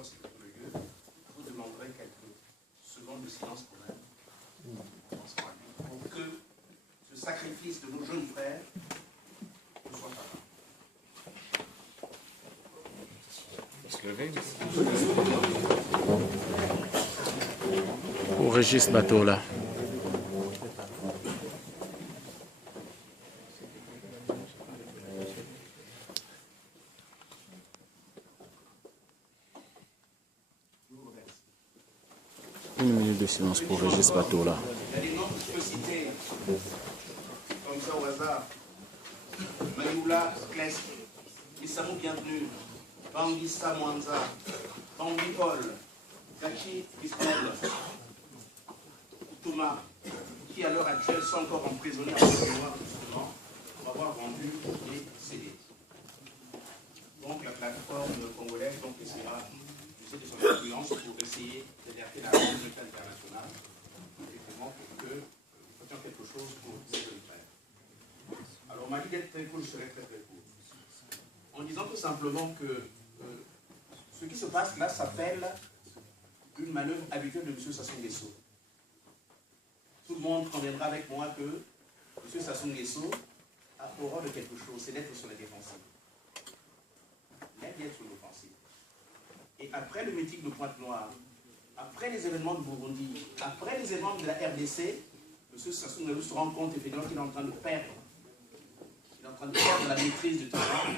fois que c'est le lieu, je vous demanderai quelques secondes de silence quand même, pour que ce sacrifice de nos jeunes frères ne soit pas là. Se lever. Pour Régis Batola. Une minute de silence pour Régis Batola. Il y a des noms que je peux citer, comme ça au hasard. Mayoula Klesk, Issamo Bienvenu, Bangissa Mwanza, Bambi Paul, Gachi Ismaël, Thomas, qui à l'heure actuelle sont encore emprisonnés en mémoire justement pour avoir vendu des CD. Donc la plateforme congolaise donc essaiera d'user de son influence pour essayer d'alerter la communauté internationale effectivement pour que nous fassions quelque chose pour ces jeunes frères. Alors on m'a dit d'être très court, je serai très très court. En disant tout simplement que ce qui se passe là s'appelle une manœuvre habituelle de M. Sassou Nguesso. Tout le monde conviendra avec moi que M. Sassou Nguesso a horreur de quelque chose, c'est d'être sur la défensive. Il aime bien être sur l'offensive. Et après le meeting de Pointe-Noire, après les événements de Burundi, après les événements de la RDC, M. Sassou Nguesso se rend compte effectivement qu'il est en train de perdre. Il est en train de perdre la maîtrise du terrain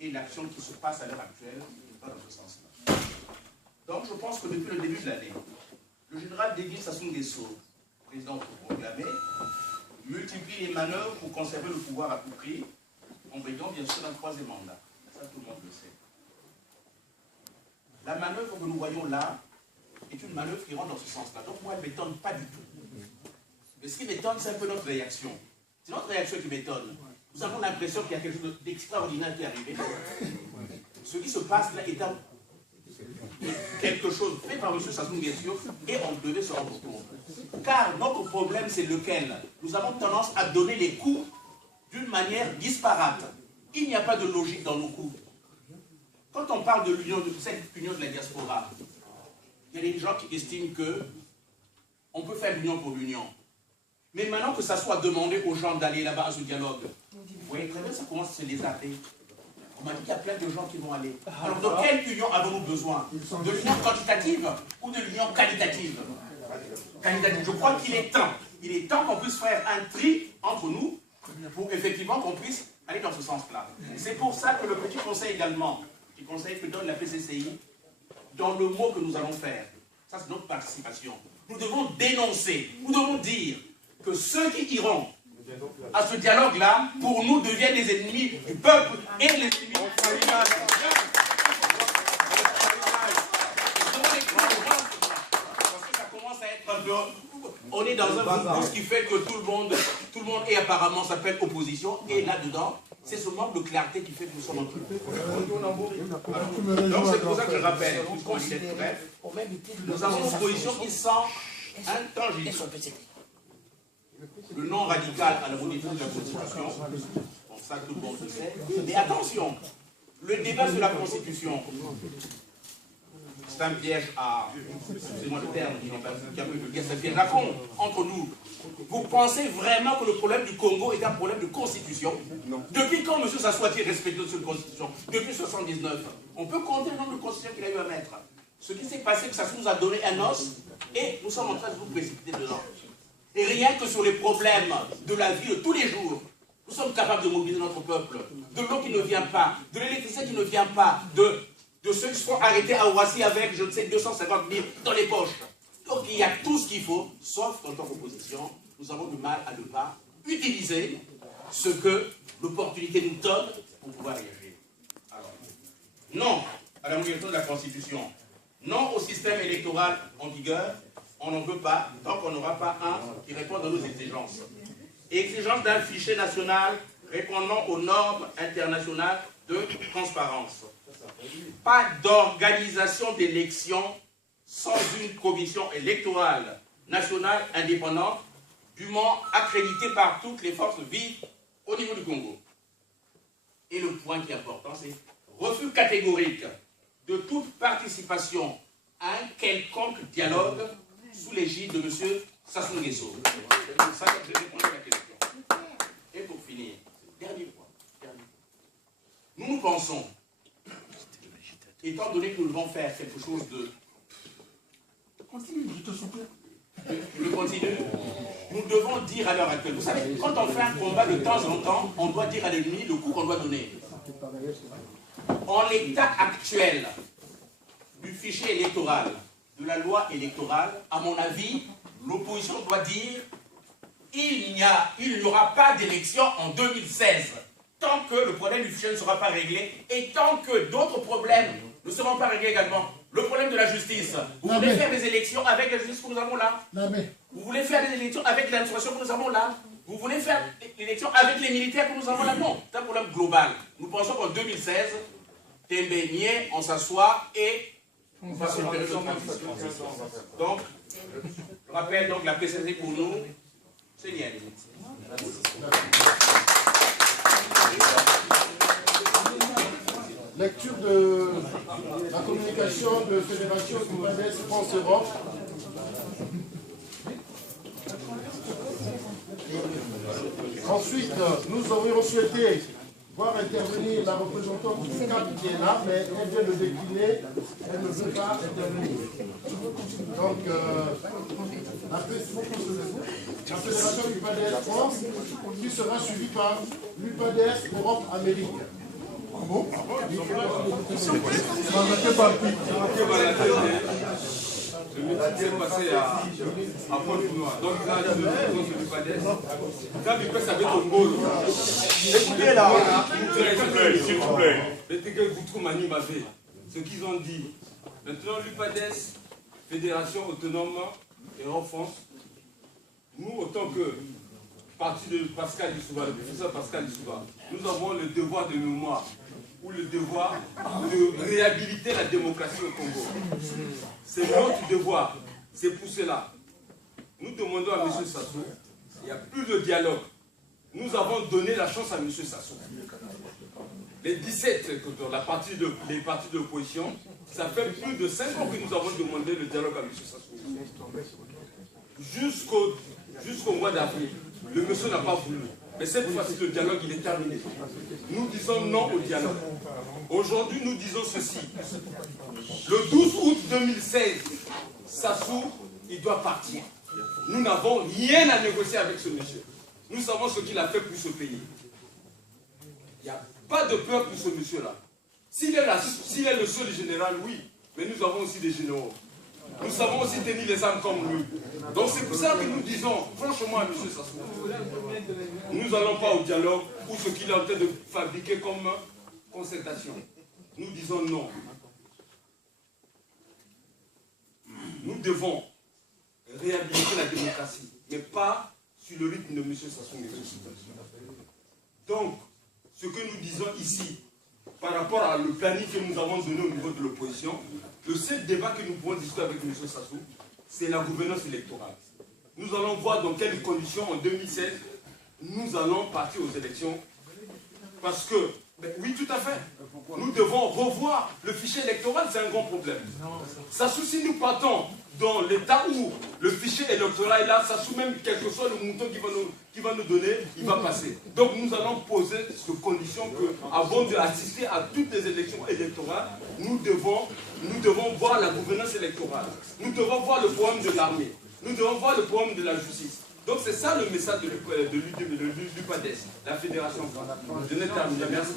et l'action qui se passe à l'heure actuelle va dans ce sens-là. Donc je pense que depuis le début de l'année, le général Denis Sassou Nguesso, président proclamé, multiplie les manœuvres pour conserver le pouvoir à tout prix, en veillant bien sûr un troisième mandat. Ça tout le monde le sait. La manœuvre que nous voyons là est une manœuvre qui rentre dans ce sens-là. Donc moi, elle ne m'étonne pas du tout. Mais ce qui m'étonne, c'est un peu notre réaction. C'est notre réaction qui m'étonne. Nous avons l'impression qu'il y a quelque chose d'extraordinaire qui est arrivé. Ce qui se passe là est quelque chose fait par M. Sassou Nguesso et on devait se rendre compte. Car notre problème, c'est lequel? Nous avons tendance à donner les coups d'une manière disparate. Il n'y a pas de logique dans nos coups. Quand on parle de l'union, de cette union de la diaspora, il y a des gens qui estiment que on peut faire l'union pour l'union. Mais maintenant que ça soit demandé aux gens d'aller là-bas à ce dialogue, vous voyez très bien, ça commence à se lézarder. On m'a dit qu'il y a plein de gens qui vont aller. Alors de quelle union avons-nous besoin? De l'union quantitative ou de l'union qualitative? Qualitative. Je crois qu'il est temps. Il est temps qu'on puisse faire un tri entre nous pour effectivement qu'on puisse aller dans ce sens-là. C'est pour ça que le petit conseil également, petit conseil que donne la PCCI, dans le mot que nous allons faire, ça c'est notre participation. Nous devons dénoncer, nous devons dire que ceux qui iront à ce dialogue-là, pour nous, deviennent les ennemis du peuple et les ennemis du parce que ça commence à être un peu... On est dans un groupe qui fait que tout le monde est apparemment s'appelle opposition, et là-dedans, c'est ce manque de clarté qui fait que nous sommes en train de... Donc c'est pour ça que je rappelle, puisqu'on dit d'être bref, nous avons une opposition qui sent intangible. Le non radical à la modification de la Constitution, bon, ça tout le monde le sait, mais attention, le débat sur la Constitution, c'est un piège à, excusez-moi le terme, c'est un piège à con entre nous. Vous pensez vraiment que le problème du Congo est un problème de Constitution? Depuis quand M. Sassou a-t-il respecté cette Constitution? Depuis 1979. On peut compter le nombre de constitutions qu'il a eu à mettre. Ce qui s'est passé, c'est que Sassou nous a donné un os et nous sommes en train de nous précipiter dedans. Et rien que sur les problèmes de la vie de tous les jours, nous sommes capables de mobiliser notre peuple. De l'eau qui ne vient pas, de l'électricité qui ne vient pas, de ceux qui se font arrêter à Ouassi avec, je ne sais, 250 000 dans les poches. Donc il y a tout ce qu'il faut, sauf qu'en tant qu'opposition, nous avons du mal à ne pas utiliser ce que l'opportunité nous donne pour pouvoir réagir. Alors, non à la modification de la Constitution, non au système électoral en vigueur. On n'en veut pas, tant qu'on n'aura pas un qui réponde à nos exigences. Exigence d'un fichier national répondant aux normes internationales de transparence. Pas d'organisation d'élections sans une commission électorale nationale indépendante, dûment accréditée par toutes les forces vives au niveau du Congo. Et le point qui est important, c'est refus catégorique de toute participation à un quelconque dialogue sous l'égide de M. Sassou Nguesso. C'est comme ça que je réponds à la question. Et pour finir, dernier point. Nous pensons, étant donné que nous devons faire quelque chose de... Continue, je te souple. Je continue. Nous devons dire à l'heure actuelle, vous savez, quand on fait un combat de temps en temps, on doit dire à l'ennemi le coup qu'on doit donner. En l'état actuel du fichier électoral, de la loi électorale, à mon avis, l'opposition doit dire il n'y aura pas d'élection en 2016 tant que le problème du fichier ne sera pas réglé et tant que d'autres problèmes ne seront pas réglés également. Le problème de la justice. Vous voulez faire des élections avec la justice que nous avons là? Vous voulez faire des élections avec l'administration que nous avons là? Vous voulez faire des élections avec les militaires que nous avons là? Non, c'est un problème global. Nous pensons qu'en 2016, Témbé, on s'assoit et on fasse une période de transition. Donc, je rappelle donc la PCC pour nous, c'est Niel. Lecture de la communication de Fédération Congolaise France Europe. Ensuite, nous aurions souhaité voir intervenir la représentante du CAP qui est là, mais elle vient de décliner, elle ne veut pas intervenir. Donc, la Fédération UPADES France, qui sera suivie par l'UPADES Europe Amérique. Le meeting s'est passé à Pont-Noir. Donc là, je suis du PADES. Quand il peut savoir ton goal. Écoutez là. S'il vous plaît. Ce qu'ils ont dit. Maintenant, l'UPADES, Fédération Autonome Europe France, nous, autant que parti de Pascal Lissouba, le professeur Pascal Lissouba, nous avons le devoir de mémoire ou le devoir de réhabiliter la démocratie au Congo. C'est notre devoir. C'est pour cela. Nous demandons à M. Sassou, il n'y a plus de dialogue. Nous avons donné la chance à M. Sassou. Les 17, les partis de l'opposition, ça fait plus de 5 ans que nous avons demandé le dialogue à M. Sassou. Jusqu'au mois d'avril, le monsieur n'a pas voulu. Mais cette fois-ci, le dialogue, il est terminé. Nous disons non au dialogue. Aujourd'hui, nous disons ceci. Le 12 août 2016, Sassou, il doit partir. Nous n'avons rien à négocier avec ce monsieur. Nous savons ce qu'il a fait pour ce pays. Il n'y a pas de peur pour ce monsieur-là. S'il est le seul général, oui. Mais nous avons aussi des généraux. Nous savons aussi tenir les armes comme lui. Donc c'est pour ça que nous disons, franchement à M. Sassou, nous n'allons pas au dialogue ou ce qu'il est en train de fabriquer comme concertation. Nous disons non. Nous devons réhabiliter la démocratie, mais pas sur le rythme de M. Sassou Nguesso. Donc, ce que nous disons ici, par rapport à le planning que nous avons donné au niveau de l'opposition, le seul débat que nous pouvons discuter avec M. Sassou, c'est la gouvernance électorale. Nous allons voir dans quelles conditions, en 2016, nous allons partir aux élections. Parce que, oui, tout à fait, nous devons revoir le fichier électoral, c'est un grand problème. Sassou, si nous partons dans l'état où le fichier électoral est là, Sassou, même quel que soit le mouton qui va nous donner, il va passer. Donc nous allons poser cette condition que, avant d'assister à toutes les élections électorales, nous devons voir la gouvernance électorale. Nous devons voir le problème de l'armée. Nous devons voir le problème de la justice. Donc c'est ça le message de l'UPADES, la Fédération. Je n'ai terminé. Merci.